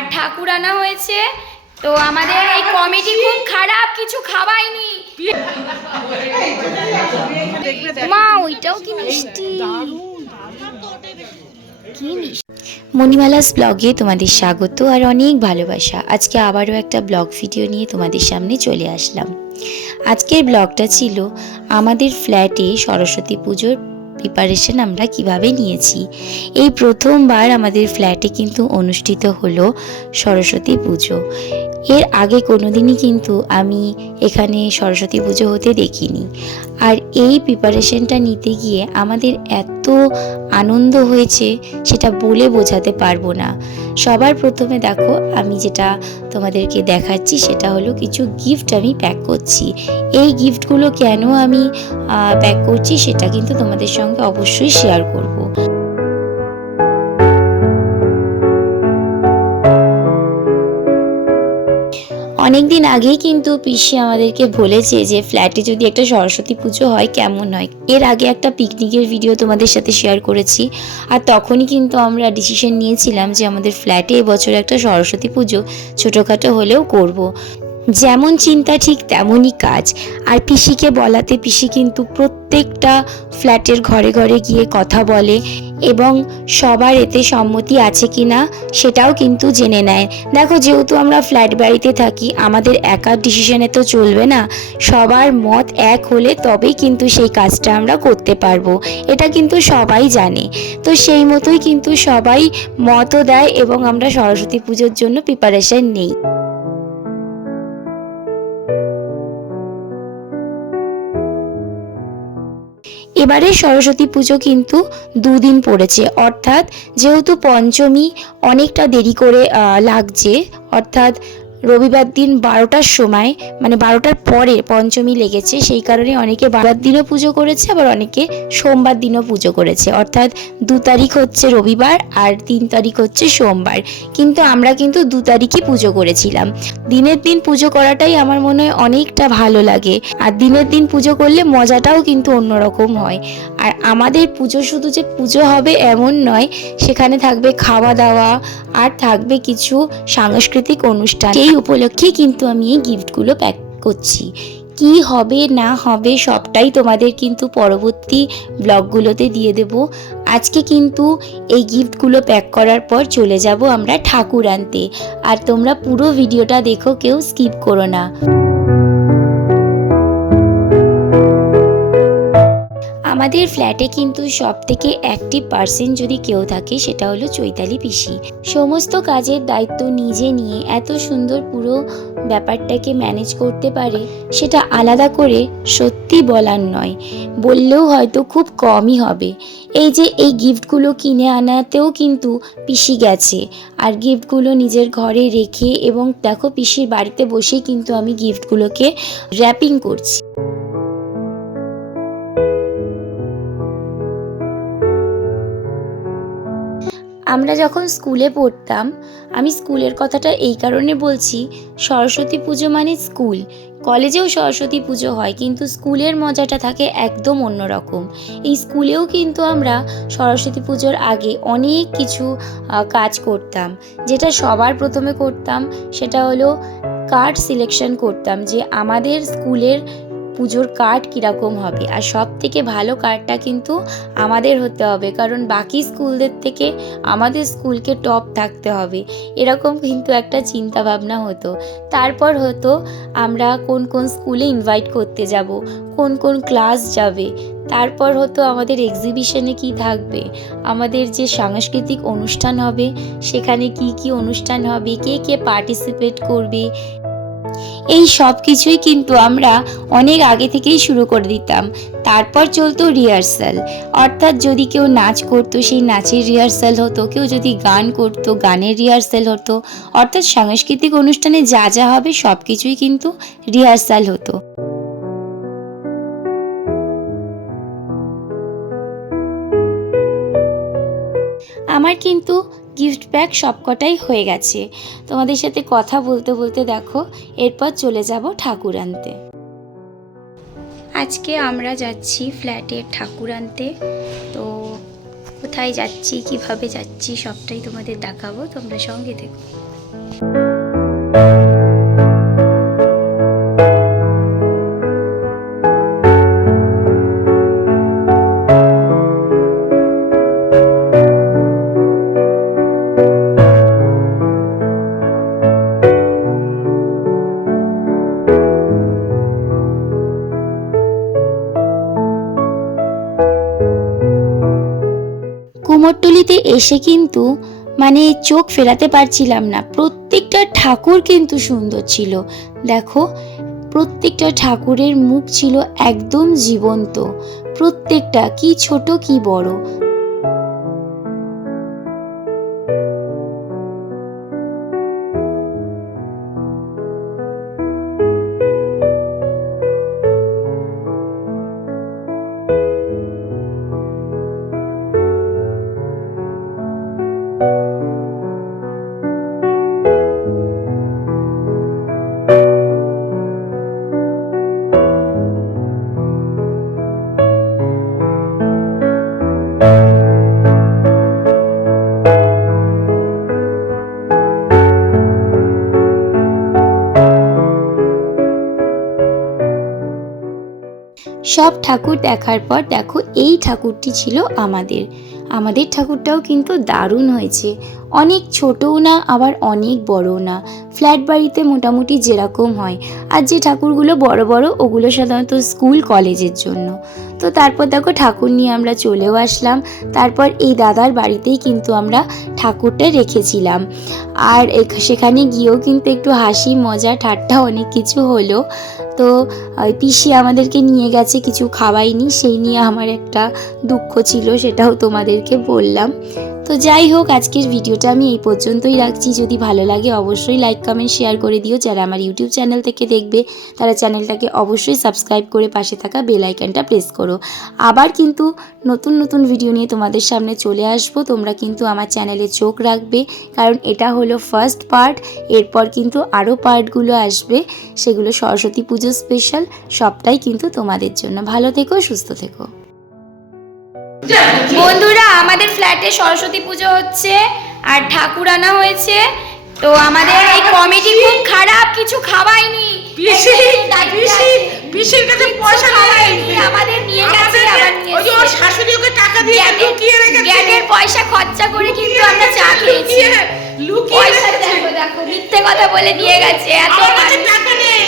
আর ঠাকুর আনা হয়েছে। তো আমাদের এই কমিটি খুব খারাপ, কিছু খাওয়ায়নি। মা ওইটাও কি মিষ্টি, কি মিষ্টি। মণিমালাস ব্লগে তোমাদের স্বাগত আর অনেক ভালোবাসা। আজকে আবারও একটা ব্লগ ভিডিও নিয়ে তোমাদের সামনে চলে আসলাম। আজকের ব্লগটা ছিল আমাদের ফ্ল্যাটে সরস্বতী পুজোর প্রিপারেশন আমরা কিভাবে নিয়েছি। এই প্রথমবার আমাদের ফ্ল্যাটে কিন্তু অনুষ্ঠিত হলো সরস্বতী পুজো। এর আগে কোনোদিনই কিন্তু আমি এখানে সরস্বতী পুজো হতে দেখিনি। আর এই প্রিপারেশনটা নিতে গিয়ে আমাদের এত আনন্দ হয়েছে সেটা বলে বোঝাতে পারবো না। সবার প্রথমে দেখো আমি যেটা তোমাদেরকে দেখাচ্ছি সেটা হলো কিছু গিফট আমি প্যাক করছি। এই গিফটগুলো কেন আমি প্যাক করছি সেটা কিন্তু তোমাদের সঙ্গে অবশ্যই শেয়ার করব। অনেকদিন আগেই কিন্তু পিসি আমাদেরকে বলেছে যে ফ্ল্যাটে যদি একটা সরস্বতী পুজো হয় কেমন হয়। এর আগে একটা পিকনিকের ভিডিও তোমাদের সাথে শেয়ার করেছি, আর তখনই কিন্তু আমরা ডিসিশন নিয়েছিলাম যে আমাদের ফ্ল্যাটে এবছর একটা সরস্বতী পুজো ছোটোখাটো হলেও করব। যেমন চিন্তা ঠিক তেমনই কাজ। আর পিসিকে বলাতে পিসি কিন্তু প্রত্যেকটা ফ্ল্যাটের ঘরে ঘরে গিয়ে কথা বলে এবং সবার এতে সম্মতি আছে কি না সেটাও কিন্তু জেনে নেয়। দেখো যেহেতু আমরা ফ্ল্যাট বাড়িতে থাকি, আমাদের একার ডিসিশনে তো চলবে না, সবার মত এক হলে তবেই কিন্তু সেই কাজটা আমরা করতে পারবো। এটা কিন্তু সবাই জানে। তো সেই মতোই কিন্তু সবাই মতও দেয় এবং আমরা সরস্বতী পুজোর জন্য প্রিপারেশন নেই। এবারে সরস্বতী পুজো কিন্তু দুদিন পড়েছে, অর্থাৎ যেহেতু পঞ্চমী অনেকটা দেরি করে লাগছে, অর্থাৎ রবিবার দিন 12টার সময়, মানে 12টার পরে পঞ্চমী লেগেছে, সেই কারণে অনেকে 12 দিনও পুজো করেছে, আবার অনেকে সোমবার দিনও পুজো করেছে। অর্থাৎ 2 তারিখ হচ্ছে রবিবার আর 3 তারিখ হচ্ছে সোমবার। কিন্তু আমরা কিন্তু 2 তারিখই পুজো করেছিলাম। দিনের দিন পুজো করাটাই আমার মনে হয় অনেকটা ভালো লাগে, আর দিনের দিন পুজো করলে মজাটাও কিন্তু অন্যরকম হয়। আর আমাদের পুজো শুধু যে পুজো হবে এমন নয়, সেখানে থাকবে খাওয়া দাওয়া আর থাকবে কিছু সাংস্কৃতিক অনুষ্ঠান। এই উপলক্ষে কিন্তু আমি এই গিফটগুলো প্যাক করছি। কি হবে না হবে সবটাই তোমাদের কিন্তু পরবর্তী ব্লগগুলোতে দিয়ে দেব। আজকে কিন্তু এই গিফটগুলো প্যাক করার পর চলে যাব আমরা ঠাকুর আনতে। আর তোমরা পুরো ভিডিওটা দেখো, কেউ স্কিপ করো না। আমাদের ফ্ল্যাটে কিন্তু সবথেকে অ্যাক্টিভ পার্সন যদি কেউ থাকে সেটা হলো চৈতালি পিসি। সমস্ত কাজের দায়িত্ব নিজে নিয়ে এত সুন্দর পুরো ব্যাপারটাকে ম্যানেজ করতে পারে, সেটা আলাদা করে সত্যি বলার নয়, বললেও হয়তো খুব কমই হবে। এই যে এই গিফটগুলো কিনে আনাতেও কিন্তু পিসি গেছে, আর গিফটগুলো নিজের ঘরে রেখে, এবং দেখো পিসির বাড়িতে বসেই কিন্তু আমি গিফটগুলোকে র্যাপিং করছি। আমরা যখন স্কুলে পড়তাম, আমি স্কুলের কথাটা এই কারণে বলছি, সরস্বতী পুজো মানে স্কুল। কলেজেও সরস্বতী পুজো হয়, কিন্তু স্কুলের মজাটা থাকে একদম অন্যরকম। এই স্কুলেও কিন্তু আমরা সরস্বতী পুজোর আগে অনেক কিছু কাজ করতাম। যেটা সবার প্রথমে করতাম সেটা হলো কার্ড সিলেকশন করতাম, যে আমাদের স্কুলের পুজোর কার্ড কীরকম হবে, আর সব থেকে ভালো কার্ডটা কিন্তু আমাদের হতে হবে, কারণ বাকি স্কুলদের থেকে আমাদের স্কুলকে টপ থাকতে হবে। এরকম কিন্তু একটা চিন্তা ভাবনা হতো। তারপর হতো আমরা কোন কোন স্কুলে ইনভাইট করতে যাব, কোন কোন ক্লাস যাবে। তারপর হতো আমাদের এক্সিবিশনে কি থাকবে, আমাদের যে সাংস্কৃতিক অনুষ্ঠান হবে সেখানে কি কি অনুষ্ঠান হবে, কে কে পার্টিসিপেট করবে। এই সব কিছুই কিন্তু আমরা অনেক আগে থেকেই শুরু করে দিতাম। তারপর চলতো রিহার্সাল, অর্থাৎ যদি কেউ নাচ করতো সেই নাচের রিহার্সাল হতো, কেউ যদি গান করতো গানের রিহার্সাল হতো। অর্থাৎ সাংস্কৃতিক অনুষ্ঠানে যা যা হবে সব কিছুই কিন্তু রিহার্সাল হতো। আমার কিন্তু গিফট প্যাক সবকটাই হয়ে গেছে। তোমাদের সাথে কথা বলতে বলতে দেখো এরপর চলে যাব ঠাকুর আনতে। আজকে আমরা যাচ্ছি ফ্ল্যাটের ঠাকুর আনতে। তো কোথায় যাচ্ছি, কিভাবে যাচ্ছি সবটাই তোমাদের দেখাবো, তোমরা সঙ্গে থেকো। কুমোরটুলিতে এসে কিন্তু মানে চোখ ফেরাতে পারছিলাম না। প্রত্যেকটা ঠাকুর কিন্তু সুন্দর ছিল। দেখো, প্রত্যেকটা ঠাকুরের মুখ ছিল একদম জীবন্ত, প্রত্যেকটা, কি ছোট কি বড়। সব ঠাকুর দেখার পর দেখো, এই ঠাকুরটি ছিল আমাদের ঠাকুরটাও কিন্তু দারুণ হয়েছে। অনেক ছোটও না, আবার অনেক বড়ও না, ফ্ল্যাট বাড়িতে মোটামুটি যেরকম হয়। আর যে ঠাকুরগুলো বড় বড়, ওগুলো সাধারণত স্কুল কলেজের জন্য। তো তারপর দেখো, ঠাকুর নিয়ে আমরা চলেও আসলাম। তারপর এই দাদার বাড়িতেই কিন্তু আমরা ঠাকুরটা রেখেছিলাম। আর সেখানে গিয়েও কিন্তু একটু হাসি মজা ঠাট্টা অনেক কিছু হলো। তো ওই পিসি আমাদেরকে নিয়ে গেছে, কিছু খাওয়াইনি, সেই নিয়ে আমার একটা দুঃখ ছিল, সেটাও তোমাদেরকে বললাম। তো যাই হোক, আজকের ভিডিওটা আমি এই পর্যন্তই রাখছি। যদি ভালো লাগে অবশ্যই লাইক কমেন্ট শেয়ার করে দিও। যারা আমার ইউটিউব চ্যানেল থেকে দেখবে তারা চ্যানেলটাকে অবশ্যই সাবস্ক্রাইব করে পাশে থাকা বেল আইকনটা প্রেস করো। আবার কিন্তু নতুন নতুন ভিডিও নিয়ে তোমাদের সামনে চলে আসবো। তোমরা কিন্তু আমার চ্যানেলে চোখ রাখবে, কারণ এটা হলো ফার্স্ট পার্ট। এরপর কিন্তু আরও পার্টগুলো আসবে, সেগুলো সরস্বতী পুজো স্পেশাল। সবটাই কিন্তু তোমাদের জন্য। ভালো থেকো, সুস্থ থেকো বন্ধুরা। আমাদের ফ্ল্যাটে সরস্বতী পুজো হচ্ছে আর ঠাকুর আনা হয়েছে। তো আমাদের এই কমিটি খুব খারাপ, কিছু খাওয়ায়নি। পিসির কাছে পয়সা খাওয়ায়নি, আমাদের নিয়ে গেছে, আবার ওই যে ওর শাশুড়ি ওকে টাকা দিয়ে লুকিয়ে রেখেছে। গ্যাটের পয়সা খরচা করে কিন্তু আমরা চা খেয়েছি। লুকিয়ে দেখো, মিথ্যে কথা বলে নিয়ে গেছে। এত টাকা নেই।